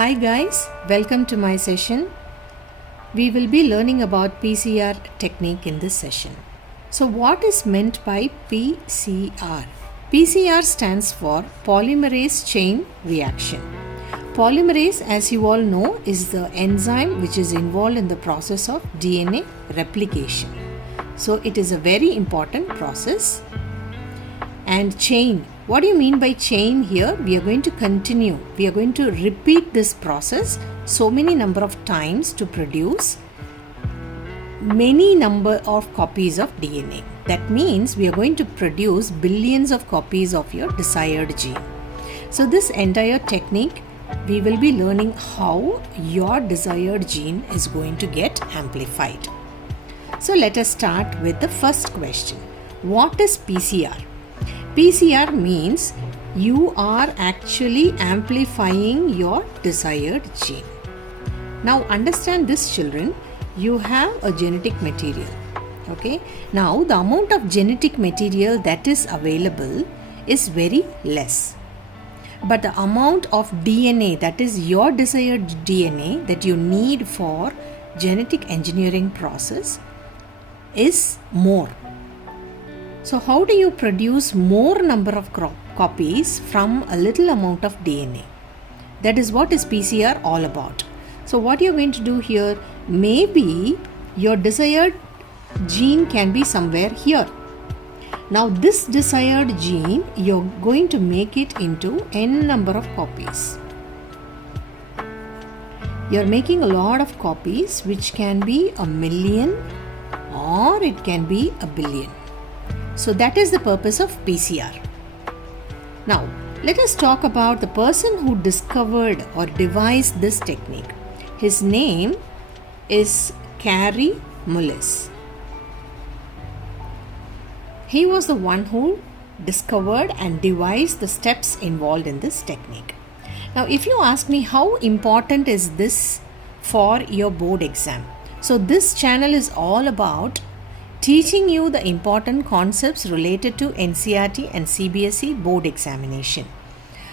Hi guys, welcome to my session. We will be learning about PCR technique in this session. So what is meant by PCR? PCR stands for Polymerase Chain Reaction. Polymerase, as you all know, is the enzyme which is involved in the process of DNA replication. So it is a very important process. And chain, what do you mean by chain here? We are going to continue. We are going to repeat this process so many number of times to produce many number of copies of DNA. That means we are going to produce billions of copies of your desired gene. So this entire technique, we will be learning how your desired gene is going to get amplified. So let us start with the first question. What is PCR? PCR means you are actually amplifying your desired gene. Now understand this, children. You have a genetic material. Okay. Now the amount of genetic material that is available is very less. But the amount of DNA, that is your desired DNA that you need for genetic engineering process, is more. So how do you produce more number of copies from a little amount of DNA? That is what is PCR all about. So what you're going to do here, maybe your desired gene can be somewhere here. Now this desired gene, you're going to make it into n number of copies. You're making a lot of copies, which can be a million or it can be a billion. So that is the purpose of PCR. Now, let us talk about the person who discovered or devised this technique. His name is Carey Mullis. He was the one who discovered and devised the steps involved in this technique. Now, if you ask me how important is this for your board exam? So this channel is all about teaching you the important concepts related to NCERT and CBSE board examination.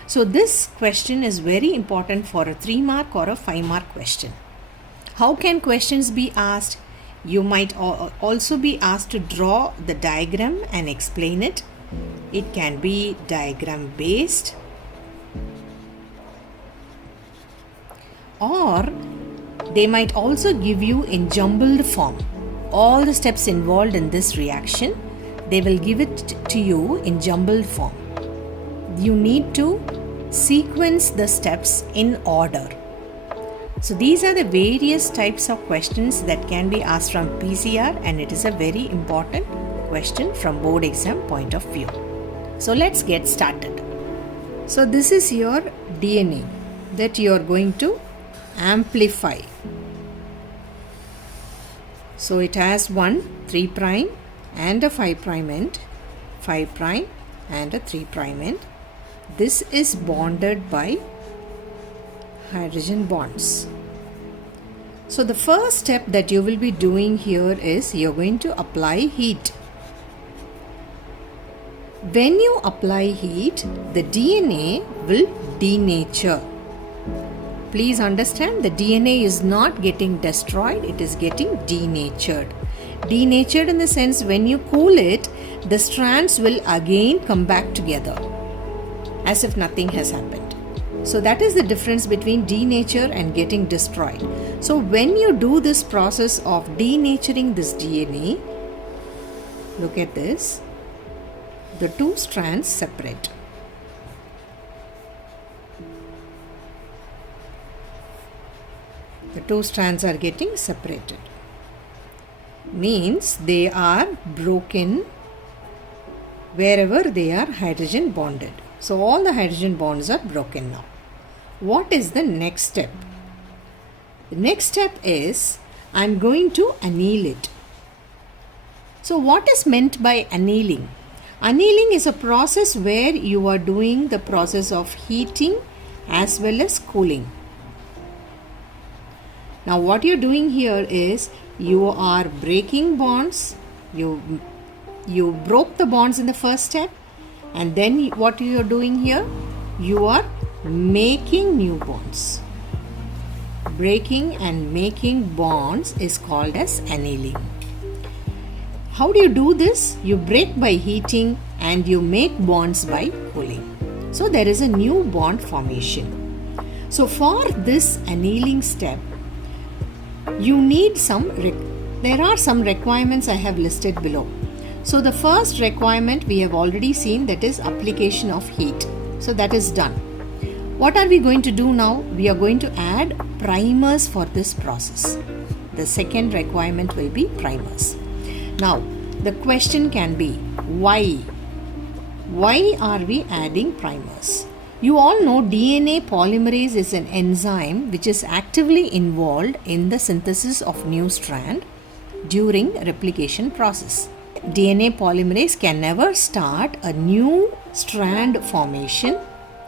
So this question is very important for a 3-mark or a 5-mark question. How can questions be asked? You might also be asked to draw the diagram and explain it. It can be diagram based, or they might also give you in jumbled form all the steps involved in this reaction. They will give it to you in jumbled form. You need to sequence the steps in order. So these are the various types of questions that can be asked from PCR, and it is a very important question from board exam point of view. So let's get started. So this is your DNA that you are going to amplify. So it has one 3' and a 5' end, 5' and a 3' end. This is bonded by hydrogen bonds. So the first step that you will be doing here is you're going to apply heat. When you apply heat, the DNA will denature. Please understand, the DNA is not getting destroyed, it is getting denatured. Denatured in the sense, when you cool it, the strands will again come back together as if nothing has happened. So that is the difference between denature and getting destroyed. So when you do this process of denaturing this DNA, look at this, the two strands separate. The two strands are getting separated. Means they are broken wherever they are hydrogen bonded. So all the hydrogen bonds are broken now. What is the next step? The next step is I am going to anneal it. So what is meant by annealing? Annealing is a process where you are doing the process of heating as well as cooling. Now what you're doing here is you are breaking bonds. You broke the bonds in the first step, and then what you are doing here? You are making new bonds. breaking and making bonds is called as annealing. How do you do this? You break by heating and you make bonds by cooling. So there is a new bond formation. So for this annealing step, you need there are some requirements I have listed below. So the first requirement we have already seen, that is application of heat. So that is done. What are we going to do now? We are going to add primers for this process. The second requirement will be primers. Now the question can be why? Why are we adding primers? You all know DNA polymerase is an enzyme which is actively involved in the synthesis of new strand during replication process. DNA polymerase can never start a new strand formation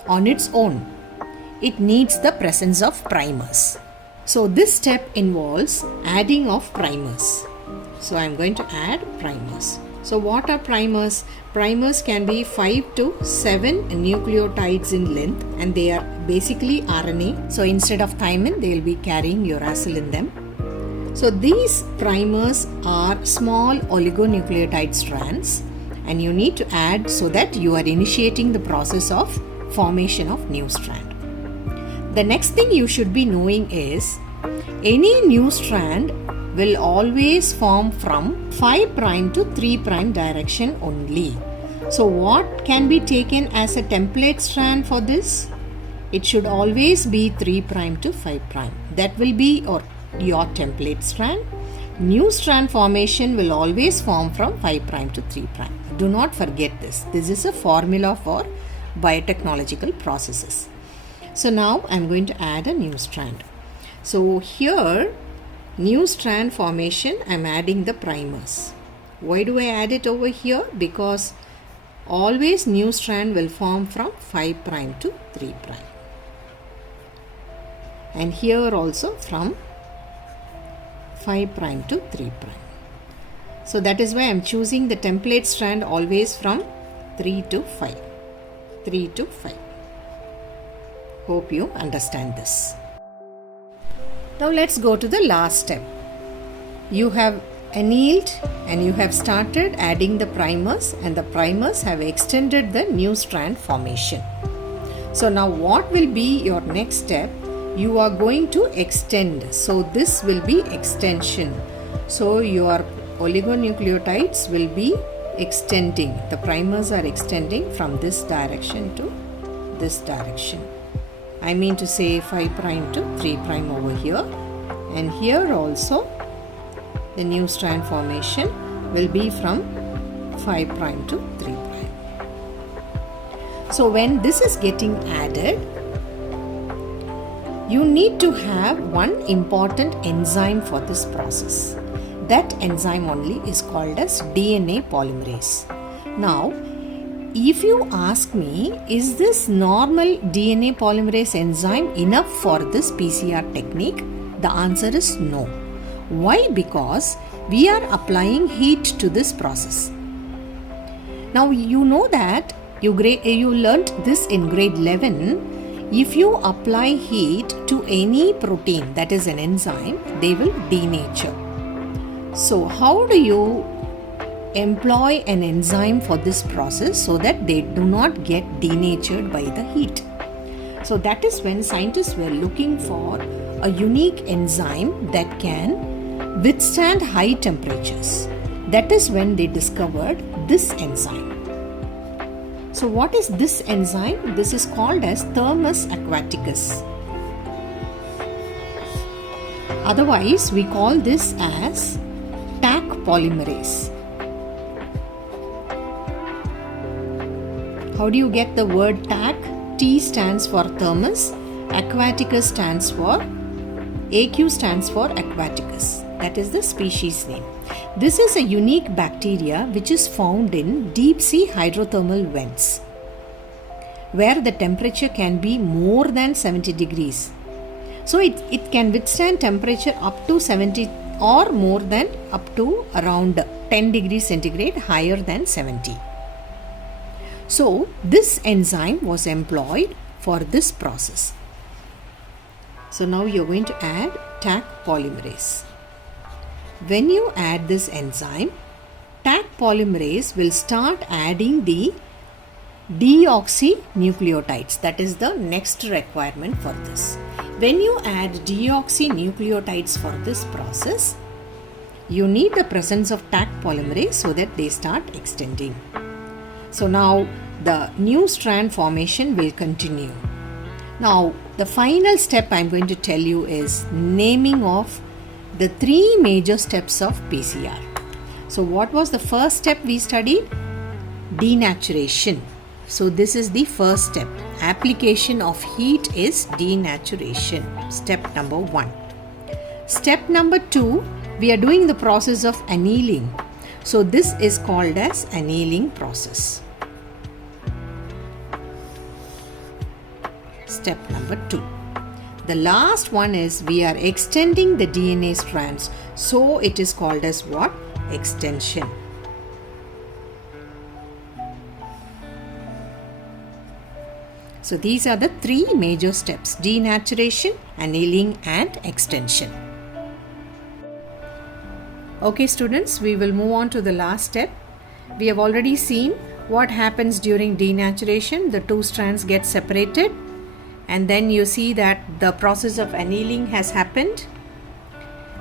on its own. It needs the presence of primers. So this step involves adding of primers. So I am going to add primers. So what are primers? Primers can be 5 to 7 nucleotides in length, and they are basically RNA. So instead of thymine, they will be carrying uracil in them. So these primers are small oligonucleotide strands, and you need to add so that you are initiating the process of formation of new strand. The next thing you should be knowing is any new strand will always form from 5' to 3' direction only. So what can be taken as a template strand for this? It should always be 3' to 5'. That will be your template strand. New strand formation will always form from 5' to 3'. Do not forget this. This is a formula for biotechnological processes. So now I am going to add a new strand. So here, new strand formation, I am adding the primers. Why do I add it over here? Because always new strand will form from 5' to 3'. And here also from 5' to 3'. So that is why I am choosing the template strand always from 3 to 5. 3 to 5. Hope you understand this. Now let's go to the last step. You have annealed and you have started adding the primers, and the primers have extended the new strand formation. So now what will be your next step? You are going to extend. So this will be extension. So your oligonucleotides will be extending. The primers are extending from this direction to this direction. I mean to say 5' to 3' over here, and here also the new strand formation will be from 5' to 3'. So when this is getting added, you need to have one important enzyme for this process. That enzyme only is called as DNA polymerase. Now, if you ask me, is this normal DNA polymerase enzyme enough for this PCR technique? The answer is no. Why? Because we are applying heat to this process. Now you know that you learnt this in grade 11. If you apply heat to any protein, that is an enzyme, they will denature. So how do you employ an enzyme for this process so that they do not get denatured by the heat? So that is when scientists were looking for a unique enzyme that can withstand high temperatures. That is when they discovered this enzyme. So what is this enzyme? This is called as Thermus aquaticus. Otherwise, we call this as Taq polymerase. How do you get the word Taq? T stands for thermus, aquaticus stands for, AQ stands for aquaticus. That is the species name. This is a unique bacteria which is found in deep sea hydrothermal vents, where the temperature can be more than 70 degrees. So it can withstand temperature up to 70 or more than up to around 10 degrees centigrade, higher than 70. So this enzyme was employed for this process. So now you're going to add Taq polymerase. When you add this enzyme, Taq polymerase will start adding the deoxynucleotides. That is the next requirement for this. When you add deoxynucleotides for this process, you need the presence of Taq polymerase so that they start extending. So now the new strand formation will continue. Now the final step I'm going to tell you is naming of the 3 major steps of PCR. So what was the first step we studied? Denaturation. So this is the first step. Application of heat is denaturation. Step number 1. Step number 2, we are doing the process of annealing. So this is called as annealing process. Step number 2. The last one is we are extending the DNA strands. So it is called as what? Extension. So these are the 3 major steps: denaturation, annealing and extension. Okay students, we will move on to the last step. We have already seen what happens during denaturation. The 2 strands get separated and then you see that the process of annealing has happened,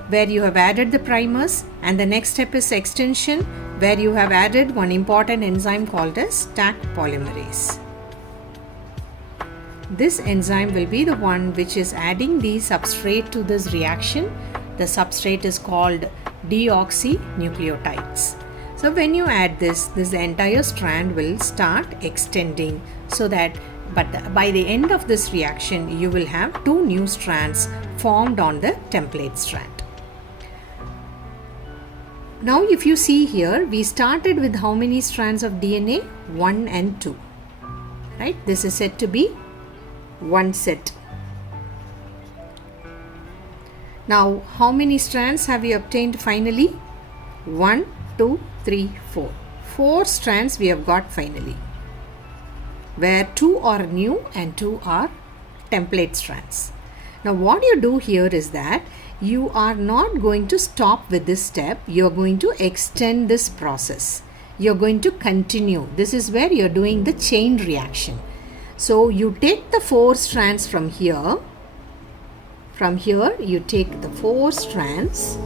where you have added the primers, and the next step is extension, where you have added one important enzyme called as Taq polymerase. This enzyme will be the one which is adding the substrate to this reaction. The substrate is called deoxynucleotides. So when you add this entire strand will start extending, so that by the end of this reaction you will have 2 new strands formed on the template strand. Now if you see here, we started with how many strands of DNA? 1 and 2. Right? This is said to be 1 set. Now how many strands have we obtained finally? 1, 2, 3, 4. 4 strands we have got finally, where 2 are new and 2 are template strands. Now what you do here is that you are not going to stop with this step. You are going to extend this process. You are going to continue. This is where you are doing the chain reaction. So you take the 4 strands from here. From here you take the 4 strands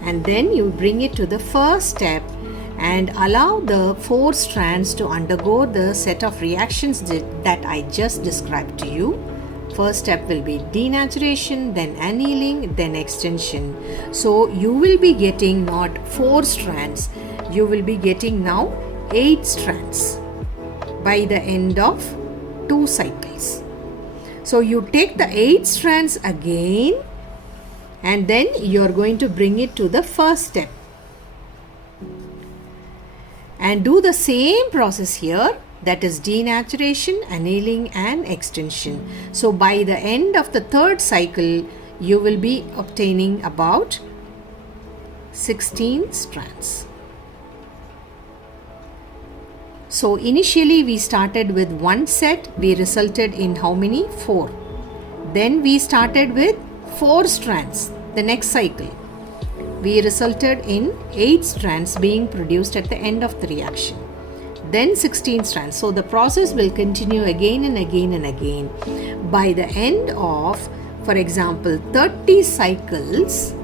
and then you bring it to the first step and allow the 4 strands to undergo the set of reactions that I just described to you. First step will be denaturation, then annealing, then extension. So you will be getting not 4 strands, you will be getting now 8 strands by the end of 2 cycles. So you take the 8 strands again and then you are going to bring it to the first step and do the same process here, that is denaturation, annealing and extension. So by the end of the 3rd cycle you will be obtaining about 16 strands. So initially we started with 1 set, we resulted in how many? 4. Then we started with 4 strands, the next cycle. We resulted in 8 strands being produced at the end of the reaction. Then 16 strands. So the process will continue again and again and again. By the end of, for example, 30 cycles,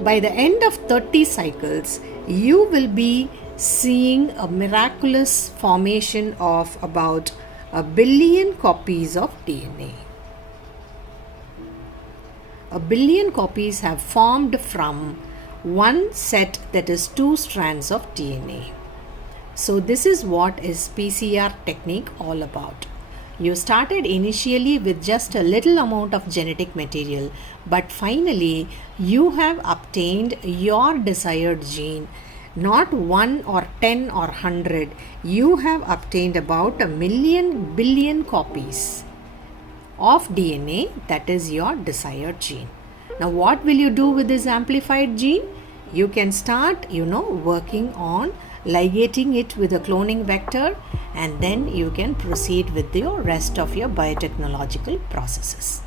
by the end of 30 cycles, you will be seeing a miraculous formation of about 1 billion copies of DNA. 1 billion copies have formed from 1 set, that is 2 strands of DNA. So this is what is PCR technique all about. You started initially with just a little amount of genetic material, but finally you have obtained your desired gene. Not 1 or 10 or 100, you have obtained about 1 million billion copies of DNA, that is your desired gene. Now what will you do with this amplified gene? You can start, working on ligating it with a cloning vector, and then you can proceed with your rest of your biotechnological processes.